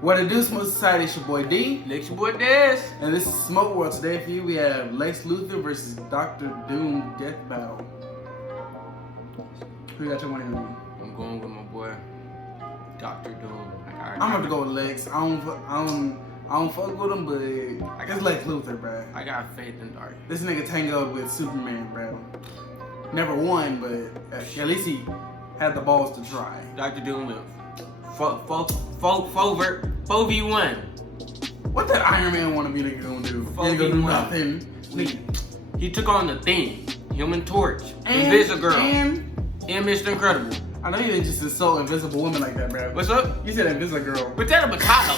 What it do, Smoke Society? It's your boy D. Next, your boy Darius. And this is Smoke World. Today for you, we have Lex Luthor versus Dr. Doom Death Battle. Who you got your money on? I'm going with my boy, Dr. Doom. I'm gonna go with Lex. I don't fuck with him, but it's Lex Luthor, bro. I got faith in Darius. This nigga tangoed with Superman, bro. Never won, but at least he had the balls to try. Dr. Doom with 4v1. What that Iron Man wanna be gonna do? He ain't gonna do nothing. He took on the Thing, Human Torch, Invisible Girl, and Mr. Incredible. I know you didn't just insult Invisible Woman like that, bro. What's up? You said Invisible Girl. Potato potato.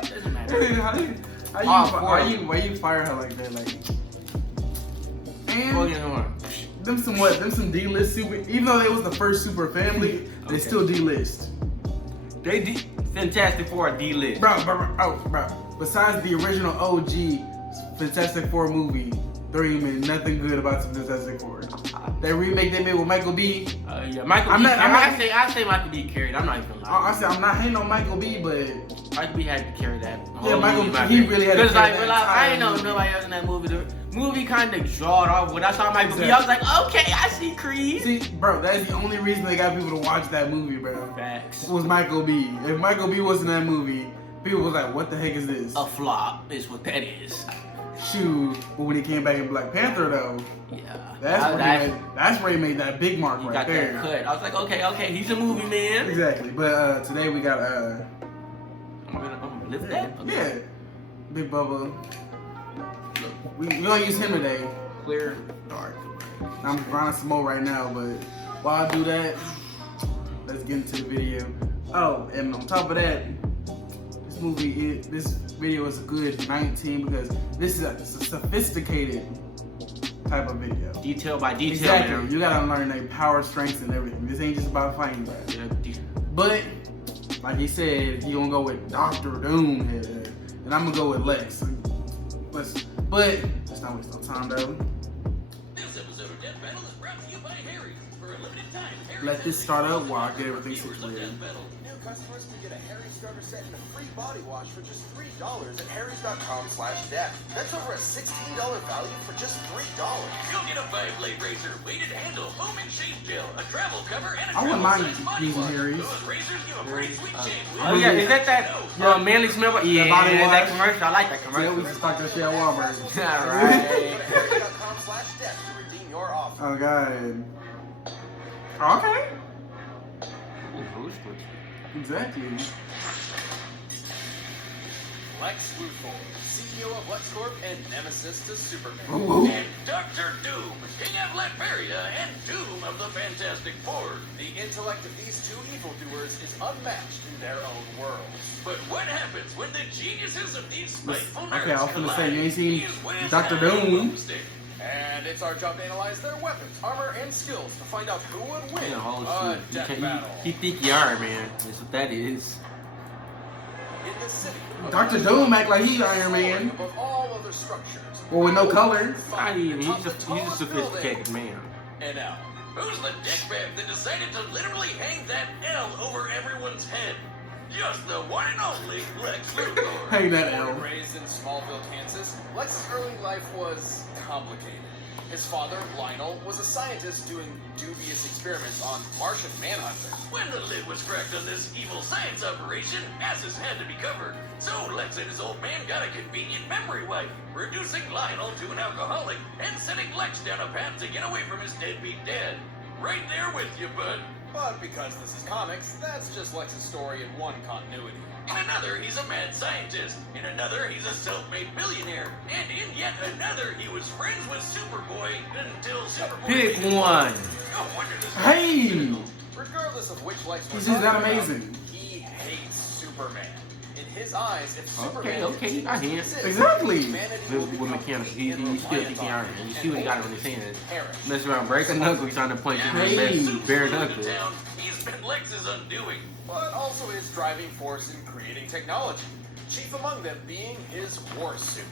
Doesn't matter. Why you fire her like that? Like, and them some D-list super. Even though they was the first super family, they still D-list. They Fantastic Four D-list. Bro. Besides the original OG Fantastic Four movie, there ain't been nothing good about the Fantastic Four. That remake they made with Michael B. Yeah, Michael B. I say Michael B. carried. I'm not even lying. I said I'm not hating on Michael B, but Michael B. had to carry that. Yeah, Michael he really had to carry that. Because I ain't know nobody else in that movie. The movie kind of drawed off. When I saw Michael B, I was like, okay, I see Creed. See, bro, that's the only reason they got people to watch that movie, bro. Facts. Was Michael B. If Michael B. wasn't in that movie, people was like, what the heck is this? A flop is what that is. Shoot, but when he came back in Black Panther, though, yeah, that's where he made that big mark he right got there. That cut. I was like, okay, he's a movie man. Exactly, but today we got I'm gonna lift that. Yeah, Big Bubba. We gonna use him today. Clear, dark. I'm grinding some more right now, but while I do that, let's get into the video. Oh, and on top of that, this video is a good 19 because this is a sophisticated type of video. Detail by detail. Exactly. Man. You gotta learn their power, strengths, and everything. This ain't just about fighting, bro. Yeah. But like he said, he gonna go with Dr. Doom here, and I'm gonna go with Lex. But let's not waste no time, though. This episode of Death Battle is brought to you by Harry. For a limited time, Harry Let this start up while I get everything situated. New customers can get a Harry starter set and a free body wash for just $3 at harrys.com/death. That's over a $16 value for just $3. You'll get a 5-blade razor, weighted handle, foam and shave gel, a travel cover, and a I wouldn't mind travel-size body using wash. Harry's. Those razors give a pretty sweet shave. Oh yeah, is that manly smell? Yeah, body wash. that commercial. I like that Yeah, commercial. we can stock that shit at Walmart. All Go right. to harrys.com/death to redeem your offer. Oh god. Okay. Exactly. Lex Luthor, CEO of LexCorp and nemesis to Superman. Ooh. And Dr. Doom, King of Latveria and Doom of the Fantastic Four. The intellect of these two evildoers is unmatched in their own worlds. But what happens when the geniuses of these spiteful nerds Okay, I was gonna say, you ain't seen Here's Wiz Dr. and Doom? Boomstick. And it's our job to analyze their weapons, armor, and skills to find out who would win You know, a death battle. he think you Iron Man. That's what that is. In the city, Dr. Doom act like he's Iron Man. above all other structures. Or with no color. Not even. He's a sophisticated man. And now, Who's the dickbag that decided to literally hang that L over everyone's head? Just the one and only Lex Luthor. Hang that born L. and raised in Smallville, Kansas, Lex's early life was complicated. His father, Lionel, was a scientist doing dubious experiments on Martian manhunters. When the lid was cracked on this evil science operation, asses had to be covered. So Lex and his old man got a convenient memory wipe, reducing Lionel to an alcoholic and sending Lex down a path to get away from his deadbeat dad. Right there with you, bud. But because this is comics, that's just Lex's story in one continuity. In another, he's a mad scientist. In another, he's a self-made billionaire. And in yet another, he was friends with Superboy until Superboy... Pick one. No wonder this Hey! Regardless of which Lex He's we're just that talking about, amazing. he hates Superman. In his eyes, if Superman Okay, I hear. Exactly. With mechanics, he still thinking Iron Man. You see what he got on his hand. Mess around, break a knuckle, he's trying to punch him in the Hey. bare Superman knuckle. down, he's been Lex's undoing. But also his driving force in creating technology. Chief among them being his war suit.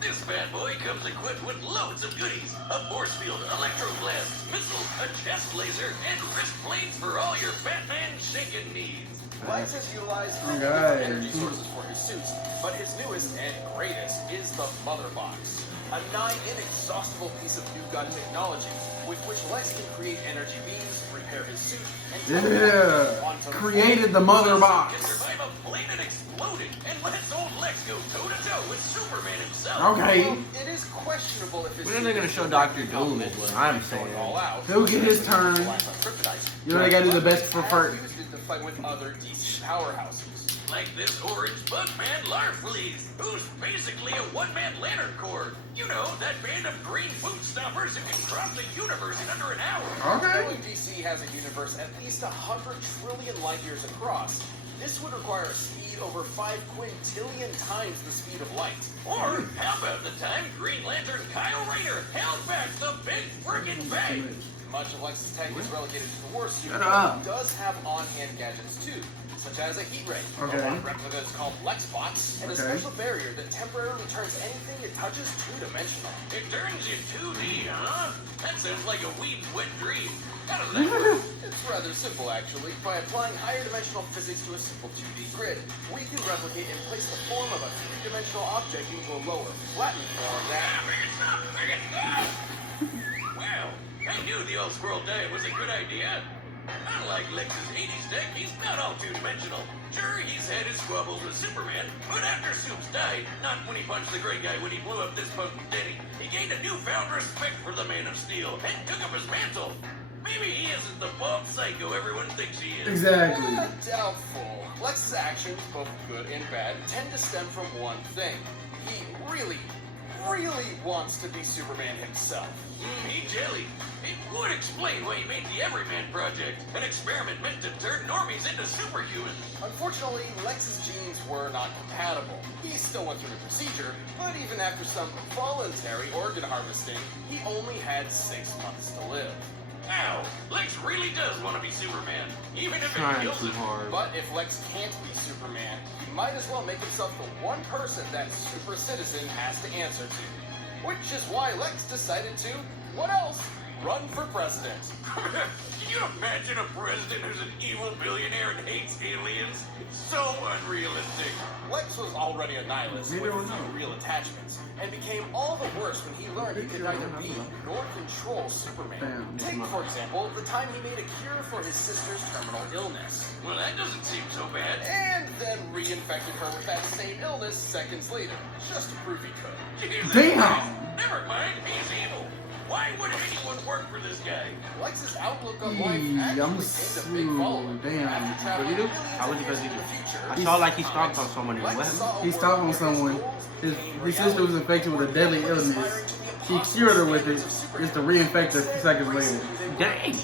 This bad boy comes equipped with loads of goodies. A force field, electroblast, missiles, a chest laser, and wrist blades for all your Batman shaking needs. Lex has utilized Oh, many guys. different energy sources for his suits, but his newest and greatest is the Mother Box, a nigh-inexhaustible piece of new gun technology with which Lex can create energy beams, repair his suit, and Yeah. Created the Mother Can Box. survive a plane that exploded and lets old Lex go toe-to-toe with Superman himself. Okay. Well, it is questionable if his When are they gonna show Dr. Doom is what I'm saying. all out. He'll get his turn. You know they gotta do the best for first. Used it to fight with other DC powerhouses. Like this orange bug man, Larfleeze, who's basically a one-man lantern corps. You know, that band of green boot stompers who can cross the universe in under an hour. Okay. Knowing DC has a universe at least 100 trillion light years across, this would require a speed over 5 quintillion times the speed of light. Or how about the time Green Lantern Kyle Rayner held back the big friggin' bang? Much of Lex's tech is relegated to the war suit, Shut but up. he does have on-hand gadgets too, such as a heat ray, Okay. a replica that's called Lexbox, and a Okay. special barrier that temporarily turns anything it touches two-dimensional. It turns you 2D, huh? That sounds like a weed's wet dream. How does that work? It's rather simple, actually. By applying higher dimensional physics to a simple 2D grid, we can replicate and place the form of a three-dimensional object into a lower, flattened form that... Make it stop! Make it stop! Well, I knew the old squirrel diet was a good idea. Unlike Lex's 80s deck, he's not all two-dimensional. Sure, he's had his squabbles with Superman, but after Supes died, not when he punched the great guy when he blew up this potent Denny, he gained a newfound respect for the Man of Steel and took up his mantle. Maybe he isn't the bald psycho everyone thinks he is. Exactly. Doubtful. Lex's actions, both good and bad, tend to stem from one thing. He really wants to be Superman himself. He jelly. It would explain why he made the Everyman Project, an experiment meant to turn normies into superhumans. Unfortunately, Lex's genes were not compatible. He still went through the procedure, but even after some voluntary organ harvesting, he only had 6 months to live. Ow, Lex really does want to be Superman, even if it Trying kills too him. hard. But if Lex can't be Superman, he might as well make himself the one person that super citizen has to answer to. Which is why Lex decided to, what else, run for president. Can you imagine a president who's an evil billionaire and hates aliens? So unrealistic. Lex was already a nihilist with few real attachments, and became all the worse when he learned he could neither be nor control Superman. Take, for example, the time he made a cure for his sister's terminal illness, Well, that doesn't seem so bad. and then reinfected her with that same illness seconds later, just to prove he could. Jesus Damn. Christ. Never mind, he's evil. Why would anyone work for this guy? Lex's outlook on life I'm actually gained a big following. damn. After traveling What do you do? millions How of would you years guys into do? the future, I saw like he stomped on someone in Lex what? saw a He world stomped on where someone. goals His sister was infected with a deadly illness. He cured her with it, just to reinfect her 2 seconds later. Dang!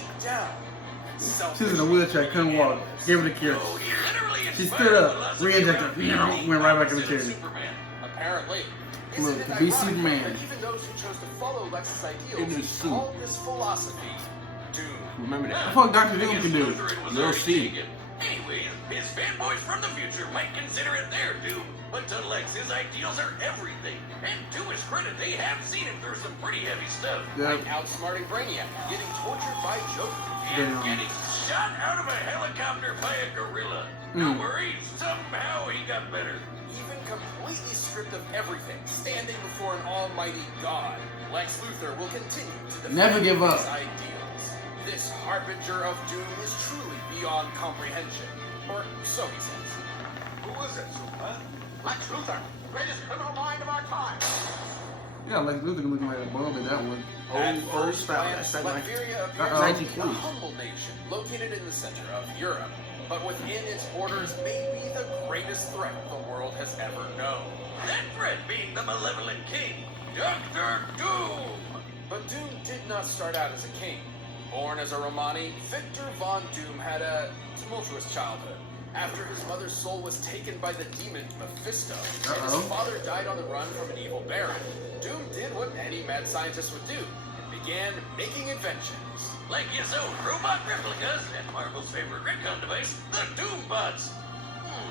She was in a wheelchair, couldn't walk. Gave her the cure. Oh, he literally She inspired stood up, philosophy re-injected, from went right back in the chair. Superman. Apparently. Look, Isn't it to be ironic Superman. that even those who chose to follow Lex's In ideals his suit. called this philosophy doom. Remember What the that? fuck Dr. Doom can do? Lutheran was Little already C. taken. Anyways, his fanboys from the future might consider it their doom, but to Lex, his ideals are everything. And to his credit, they have seen him through some pretty heavy stuff. Yeah. Like outsmarting Brainiac, getting tortured by Joker. And Damn. getting shot out of a helicopter by a gorilla. No worries, somehow he got better. Even completely stripped of everything, standing before an almighty God, Lex Luthor will continue to defend Never give up. his ideals. This harbinger of doom is truly beyond comprehension. Or so he says. Who is it, Super? Lex Luthor, greatest criminal mind of our time. Yeah, Lex Luthor looking like a bum in that one. At Old first style. glance, That's like Latveria appears Uh-oh. to be a humble nation located in the center of Europe. But within its borders may be the greatest threat the world has ever known. That threat being the malevolent king, Dr. Doom. But Doom did not start out as a king. Born as a Romani, Victor von Doom had a tumultuous childhood. After his mother's soul was taken by the demon Mephisto, and his father died on the run from an evil baron, Doom did what any mad scientist would do, and began making inventions. Like his own robot replicas and Marvel's favorite retcon device, the Doombots.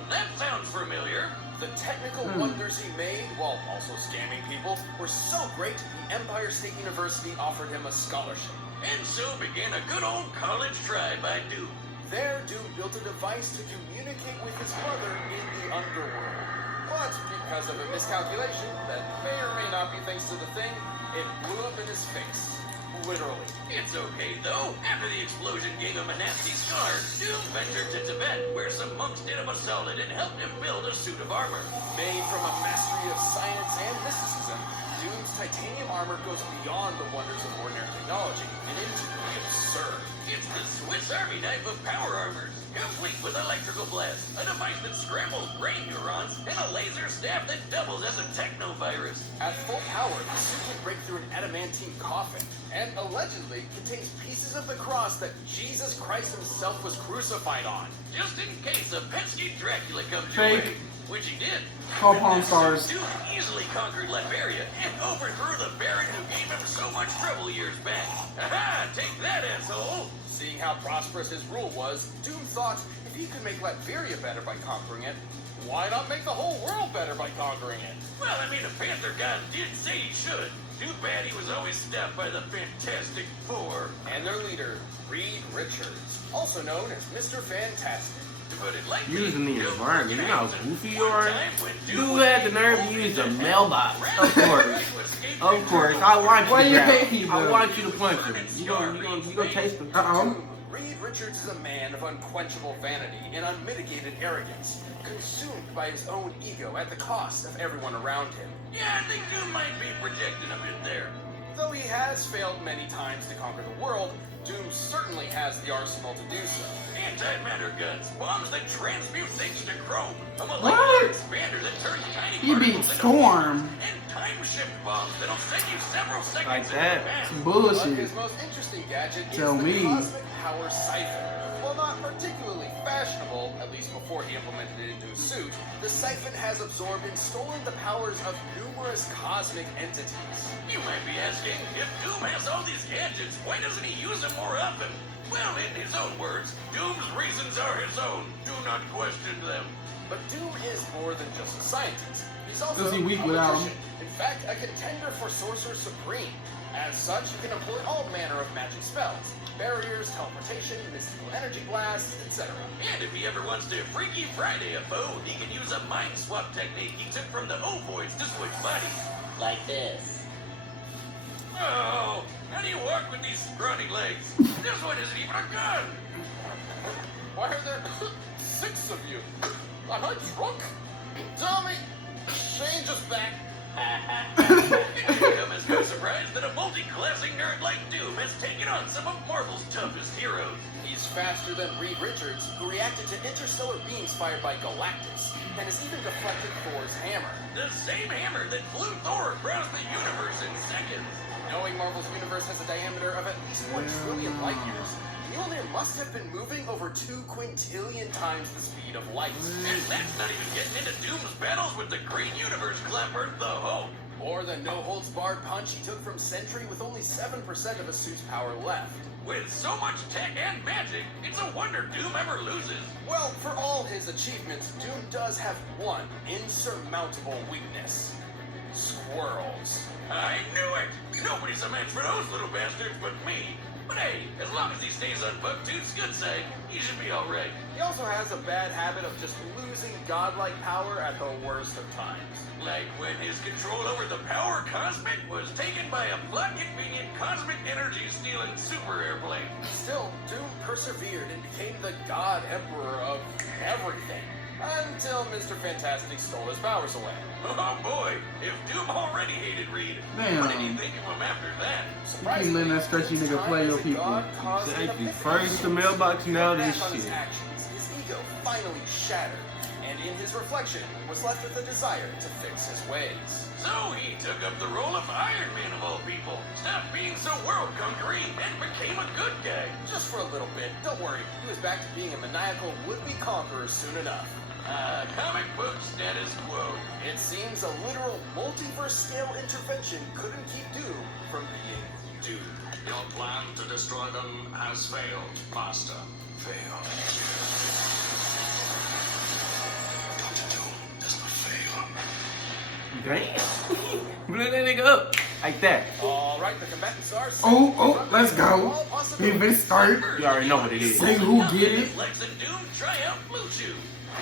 That sounds familiar. The technical wonders he made, while also scamming people, were so great, the Empire State University offered him a scholarship. And so began a good old college try by Doom. There, Doom built a device to communicate with his brother in the underworld. But because of a miscalculation that may or may not be thanks to the thing, it blew up in his face. Literally. It's okay, though. After the explosion gave him a nasty scar, Doom ventured to Tibet, where some monks did him a solid and helped him build a suit of armor. Made from a mastery of science and mysticism, Doom's titanium armor goes beyond the wonders of ordinary technology and into the absurd. It's the Swiss Army knife of power armors, complete with electrical blast, a device that scrambles brain neurons, and a laser staff that doubles as a technovirus. At full power, the suit can break through an adamantine coffin, and allegedly contains pieces of the cross that Jesus Christ himself was crucified on. Just in case a pesky Dracula comes Fake. your way, which he did. Call Pawn Stars. Doom easily conquered Latveria and overthrew the Baron who gave him so much trouble years back. Aha! Take that, asshole! Seeing how prosperous his rule was, Doom thought if he could make Latveria better by conquering it, why not make the whole world better by conquering it? Well, I mean, the Panther God did say he should. Too bad he was always stopped by the Fantastic Four. And their leader, Reed Richards, also known as Mr. Fantastic. To put it lightly, Using the Doom environment. You know how was goofy a you are? time when Doom Dude was had the nerve to only use a the mailbox. rather Of course. than to escape Of course. the I want you Why to you grab hate him. him, I though? want you to punch him. You gonna taste him. Uh-oh. Reed Richards is a man of unquenchable vanity and unmitigated arrogance, consumed by his own ego at the cost of everyone around him. Yeah, I think Doom might be projecting a bit there. Though he has failed many times to conquer the world, Doom certainly has the arsenal to do so. Antimatter guns, bombs that transmute things to chrome, a molecular What? expander that turns tiny He beat particles into Storm. and time-shift bombs that'll send you several seconds Like in that. advance. Some But bullshit. his most interesting gadget Tell is the me. cosmic power siphon. While not particularly fashionable, at least before he implemented it into his suit, the siphon has absorbed and stolen the powers of numerous cosmic entities. You might be asking, if Doom has all these gadgets, why doesn't he use them more often? Well, in his own words, Doom's reasons are his own. Do not question them. But Doom is more than just a scientist. He's also Does he a weak without him? magician. In fact, a contender for Sorcerer Supreme. As such, he can employ all manner of magic spells. Barriers, teleportation, mystical energy blasts, etc. And if he ever wants to Freaky Friday a foe, he can use a mind swap technique he took from the ovoids to switch bodies. Like this. Oh, how do you walk with these scrawny legs? This one isn't even a gun. Why are there 6 of you? Am I drunk? Tell me, change us back. Come as no surprise that a multi-classing nerd like Doom has taken on some of Marvel's toughest heroes. He's faster than Reed Richards, who reacted to interstellar beams fired by Galactus, and has even deflected Thor's hammer. The same hammer that flew Thor across the universe in seconds. Knowing Marvel's universe has a diameter of at least 1 trillion light years, Mjolnir must have been moving over 2 quintillion times the speed of light. And that's not even getting into Doom's battles with the Green Universe Clapper, the Hulk. Or the no-holds-barred punch he took from Sentry with only 7% of his suit's power left. With so much tech and magic, it's a wonder Doom ever loses. Well, for all his achievements, Doom does have one insurmountable weakness. Squirrels. I knew it! Nobody's a match for those little bastards but me. But hey, as long as he stays on Bucktooth's good side, he should be alright. He also has a bad habit of just losing godlike power at the worst of times. Like when his control over the Power Cosmic was taken by a plot-convenient cosmic energy-stealing super airplane. Still, Doom persevered and became the God Emperor of everything. Until Mr. Fantastic stole his powers away. Oh boy, if Doom already hated Reed, Damn. what did he think of him after that? You keep letting that stretchy nigga play your people. Exactly. First the mailbox, now this His shit. actions, his ego finally shattered, and in his reflection was left with a desire to fix his ways. So he took up the role of Iron Man of all people, stopped being so world-conquering, and became a good guy. Just for a little bit, don't worry, he was back to being a maniacal would-be conqueror soon enough. Comic book status quo. It seems a literal multiverse-scale intervention couldn't keep Doom from being Doom. Your plan to destroy them has failed, Master. Failed. Dr. Doom does not fail. Damn. Blew that nigga up. Like that. All right, the combatants are set. Oh, let's go. Even start. You already know what it is. Say who get it. Lex and Doom try out Blue Chew.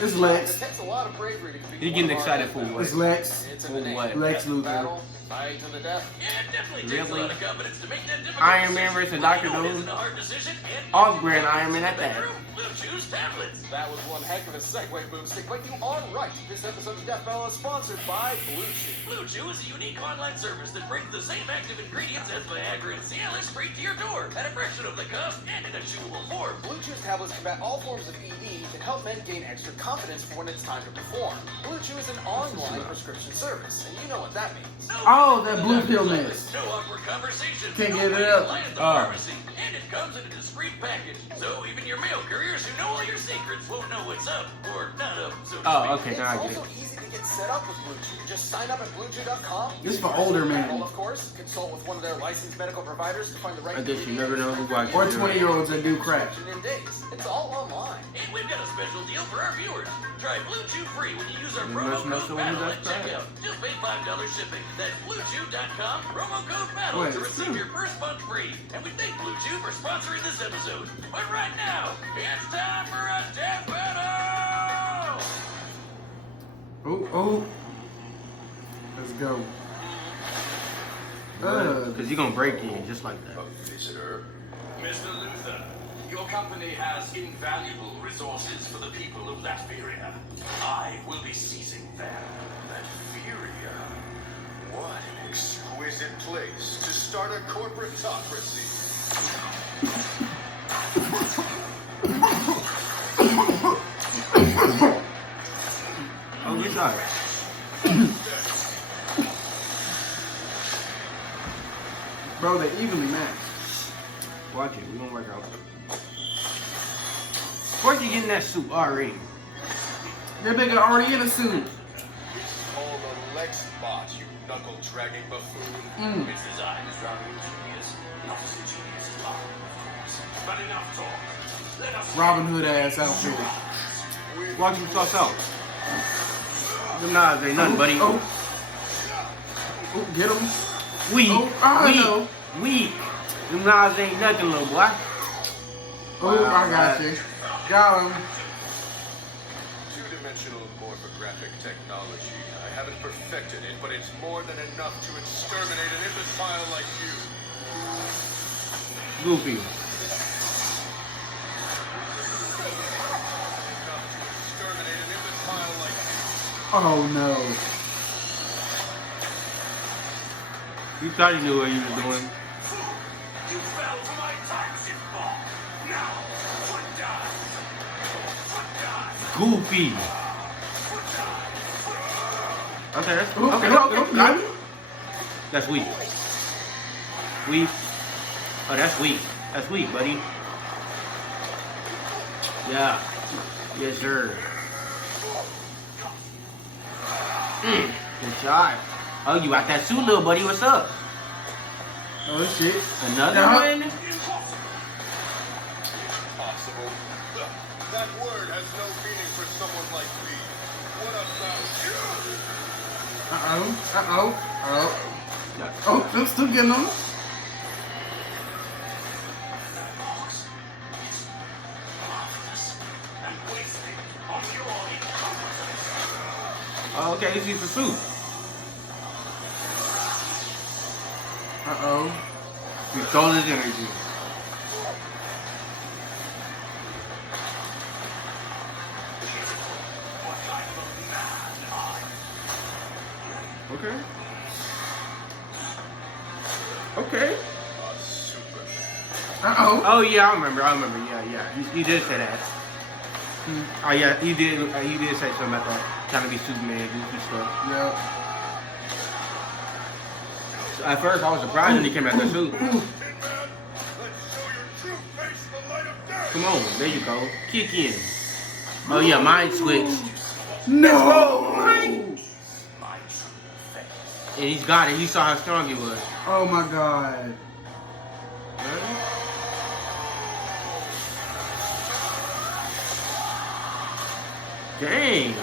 It's It Lex. takes a lot of bravery to compete. He's getting excited for what? It's Lex. It's in the name. What? Lex Luthor. Battle, fight to the death. Yeah, it definitely takes a Really? lot of confidence to make that difficult Iron Man decision. versus But Dr. you know it Doom. isn't a hard decision, and Off-brand Iron Man at that. Blue Chew's tablets. That was one heck of a segue, Boomstick, but you are right. This episode of Death Battle is sponsored by Blue Chew. Blue Chew is a unique online service that brings the same active ingredients as Viagra and Cialis straight to your door at a fraction of the cost and in a chewable form. Blue Chew's tablets combat all forms of ED and help men gain extra confidence for when it's time to perform. Blue Chew is an online prescription service, and you know what that means. No Oh, that the blue doctor's pill office, mess. No awkward conversation. Can't no get it waiting up. line at the Oh. pharmacy. And it comes in a discreet package. So even your mail couriers who know all your secrets won't know what's up or not up, so to Oh, speak. okay, now I It's get also it. easy to get set up with Blue Chew. Just sign up at BlueChew.com. This is for older men. Of course, consult with one of their licensed medical providers to find the right I guess you never know who watches. Or 20-year-olds that do crack. in days. It's all online. And we've got a special deal for our viewers. Try Blue Chew free when you use our You promo must know code someone who BATTLE at does crack. checkout. Just pay $5 shipping. That's BlueChew.com, promo code BATTLE Wait, to it's receive true. your first month free. And we thank Blue Chew for sponsoring this episode. But right now, it's time for a death battle! Oh. Let's go. Because you're going to break in just like that. Visitor. Mr. Luthor, your company has invaluable resources for the people of Latveria. I will be seizing them. Latveria. What an exquisite place to start a corporatocracy. Oh, you're sorry. Bro, they evenly matched. Watch it. We're going to work out. Where'd you get in that suit already? That nigga already in a suit. All the Lex bot, you knuckle-dragging buffoon. Its design is rather ingenious. Not as ingenious as mine, of course. But enough talk. Let us Robin Hood ass outfit. Watch him toss out. Them knives ain't nothing, buddy. Oh, get him. Weak. Oh, I know. Weak. Them knives ain't nothing, little boy. Oh, I got you. Got him. Two-dimensional morphographic technology. I haven't perfected it, but it's more than enough to exterminate an imbecile like you. Goofy. Enough to exterminate an imbecile like you. Oh no. You thought you knew what you was doing. You fell for my time shift ball. Now, foot dive. Foot dive. Goofy. Okay, that's Ooh, okay. go. Got it. That's weak. Weak. Oh, that's weak. That's weak, buddy. Yeah. Yes, sir. Good shot. Oh, you got that suit, little buddy. What's up? Oh shit. Another Yeah. one? Impossible. That word has no meaning for someone like me. What about you? Oh, I'm still getting them. Oh, okay, this is the suit. He stole his energy. Okay. Okay. Oh yeah, I remember. Yeah. He did say that. Oh yeah, he did say something about that. Trying to be Superman, goofy stuff. Yeah. So at first, I was surprised when he came out that suit. Come on, there you go. Kick in. Oh yeah, mind switched. No. And he's got it. He saw how strong he was. Oh my god. Dang.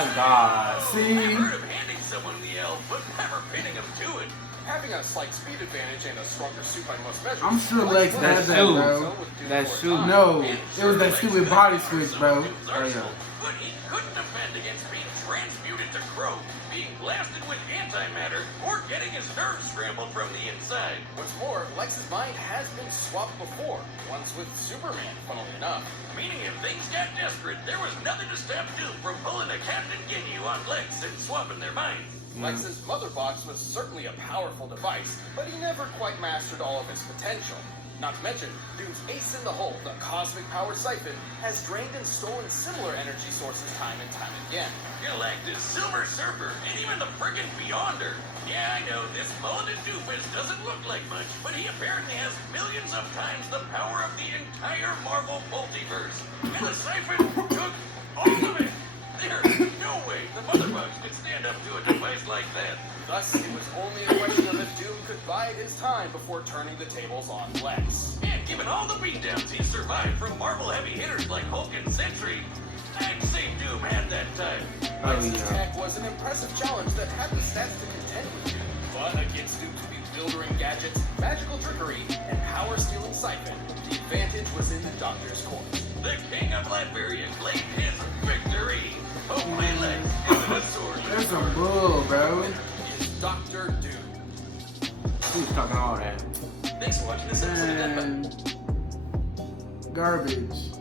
My God. See? I've heard of handing someone the L, but never pinning them to it. Having a slight speed advantage and a stronger suit by most measures. I'm sure Lex had That's that, true. bro. That's true. No, it was that stupid body switch, bro. Oh, yeah. But he couldn't defend against being transmuted to crow, being blasted with antimatter, or getting his nerves scrambled from the inside. What's more, Lex's mind has been swapped before, once with Superman, funnily enough. Meaning if things got desperate, there was nothing to stop Doom from pulling a Captain Ginyu on Lex and swapping their minds. Lex's mother box was certainly a powerful device, but he never quite mastered all of its potential. Not to mention, Doom's ace in the hole, the cosmic power siphon, has drained and stolen similar energy sources time and time again. Galactus, Silver Surfer, and even the friggin' Beyonder. Yeah, I know, this mulleted doofus doesn't look like much, but he apparently has millions of times the power of the entire Marvel multiverse. And the siphon took all of it. There's no way the Mother Box could stand up to a device like that. Thus, it was only a question of if Doom could bide his time before turning the tables on Lex. And given all the beatdowns he survived from Marvel heavy hitters like Hulk and Sentry, I'd say Doom had that time. Lex's attack was an impressive challenge that had the stats to contend with Doom. But against Doom's bewildering gadgets, magical trickery, and power-stealing siphon, the advantage was in the Doctor's court. The King of Latveria claimed his victory. Hopefully Lex isn't a sword. That's some bull, bro. Is Dr. Doom. Who's talking all that? Thanks for watching this episode of Man. Death Garbage.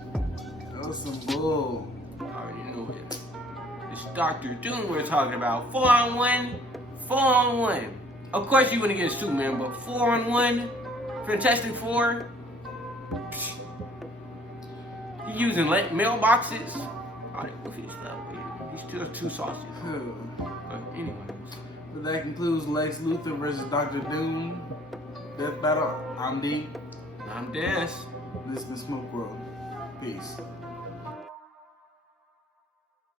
That was some bull. I already knew it. It's Dr. Doom we're talking about. 4-on-1. 4-on-1. Of course you wouldn't get Superman, but 4-on-1. Fantastic Four. He using mailboxes. I don't know if he's that way. He's still too saucy. But anyways. But that concludes Lex Luthor versus Dr. Doom. Death Battle. I'm D. I'm Des. This is the Smoke World. Peace.